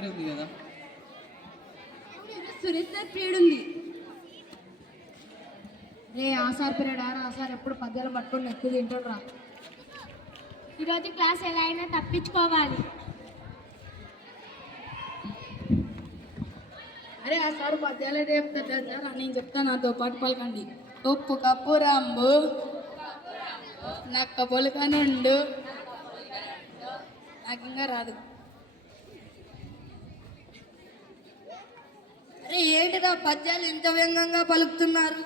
Period ఉంది కదా. Suresh sir period ఉంది. రే ఆ సార్ పీరియడ్ ఆరా, ఆ సార్ ఎప్పుడు పద్యాలు పట్టుకొని ఎక్కువ తింటాడు రా. ఈరోజు క్లాస్ ఎలా అయినా తప్పించుకోవాలి. అరే ఆ సార్ పద్యాలు చెప్తాడు సార్, నేను చెప్తాను నాతో పాటు పలకండి. ఉప్పు కప్పు రంబు నక్క పొలక నుండు, నాకు ఇంకా రాదు. అరే ఏంటిదా పద్యాలు ఇంత వ్యంగ్యంగా పలుకుతున్నారు?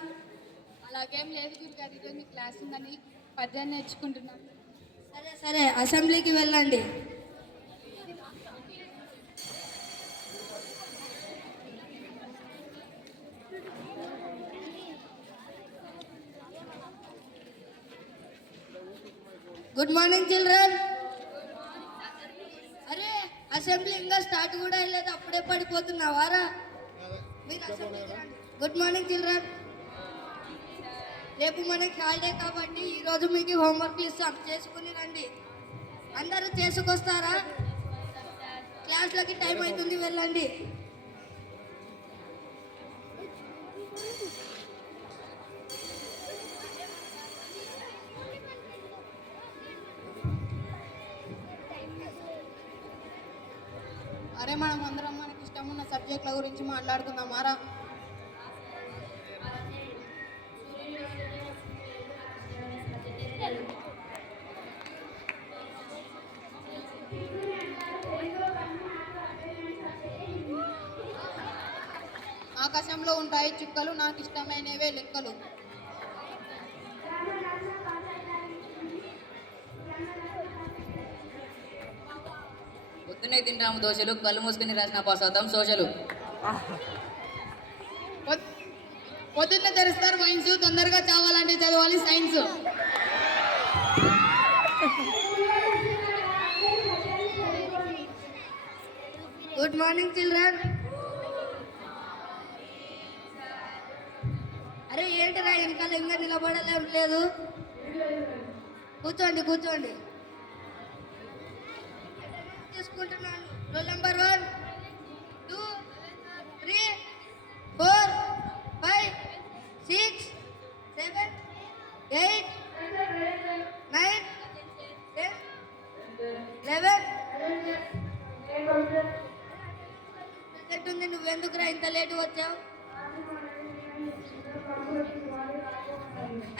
అలాగేం లేదు గురుగారు, ఈరోజు మీ క్లాస్ ఉందని పద్యాన్ని నేర్చుకుంటున్నాను. సరే సరే అసెంబ్లీకి వెళ్ళండి. Good morning children. అరే అసెంబ్లీ ఇంకా స్టార్ట్ కూడా అయ్యలేదు, అప్పుడే పడిపోతున్నావారా? మీరు అసెంబ్లీకి రండి. Good morning children. రేపు మనకి హాలిడే కాబట్టి ఈరోజు మీకు హోంవర్క్ ఇస్తాం, చేసుకుని రండి. అందరూ చేసుకొస్తారా? క్లాస్లోకి టైం అవుతుంది, వెళ్ళండి. అరే మనం అందరం మనకి ఇష్టం ఉన్న సబ్జెక్టుల గురించి మాట్లాడుకుందాం మారా. ఆకాశంలో ఉంటాయి చుక్కలు, నాకు ఇష్టమైనవే లెక్కలు. పొద్దున్నే తింటాము దోశలు, కళ్ళు మూసుకుని రాసిన పాస్ అవుతాం సోషలు. పొద్దున్న తెరుస్తారు వైన్స్, తొందరగా చావాలంటే చదవాలి సైన్స్. Good morning children. అరే ఏంటిరా వెనకాల ఇంకా నిలబడలేదు? కూర్చోండి కూర్చోండి. తీసుకుంటున్నాను. రోల్ నెంబర్ 1 2 3 4 5 6 7 8 9 10 11 ఉంది. నువ్వెందుకురా ఇంత లేటు వచ్చావు?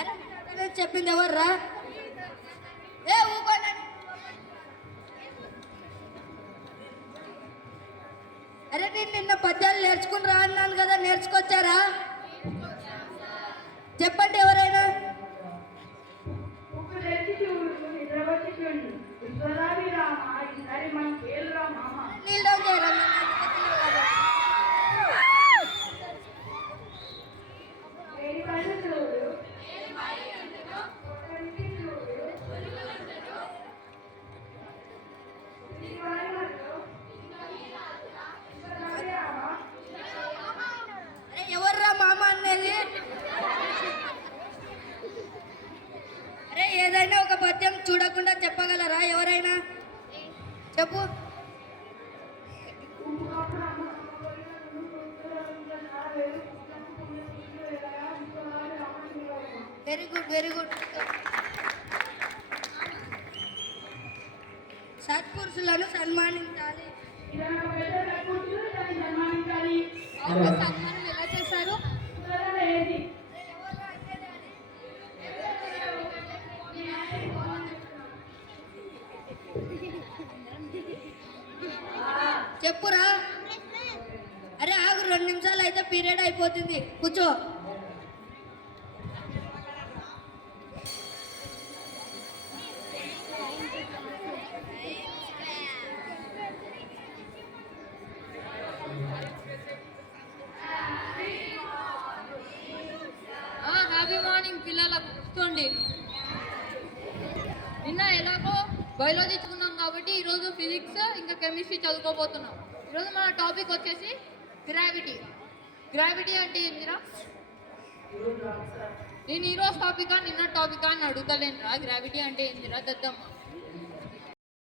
అరే చెప్పింది ఎవర్రా? ఏ ఊపండి. అరే నేను నిన్న పద్యాలు నేర్చుకుని రా అన్నాను కదా, నేర్చుకొచ్చారా? చెప్పండి ఎవరైనా. నీళ్ళు డౌన్ చేయరా? ఎవర్రా మామ అనేది? అరే ఏదైనా ఒక పద్యం చూడకుండా చెప్పగలరా ఎవరైనా? చెప్పు. Very good very good. సత్పురుషులను సన్మానించాలి. సన్మానం ఎలా చేశారు? చెప్పురా. అరే ఆగు, 2 నిమిషాలు అయితే పీరియడ్ అయిపోతుంది, కూర్చో. హ్యాపీ మార్నింగ్ పిల్లలకు, కూర్చోండి. నిన్న ఎలాగో బయాలజీ చదువుకున్నాం కాబట్టి ఈరోజు ఫిజిక్స్ ఇంకా కెమిస్ట్రీ చదువుకోబోతున్నాం. ఈరోజు మన టాపిక్ వచ్చేసి గ్రావిటీ. గ్రావిటీ అంటే ఏంటిరా? నేను ఈరోజు టాపికా నిన్న టాపికా అని అడుగుతలేనురా. గ్రావిటీ అంటే ఏంటిరా దద్దమ్మ?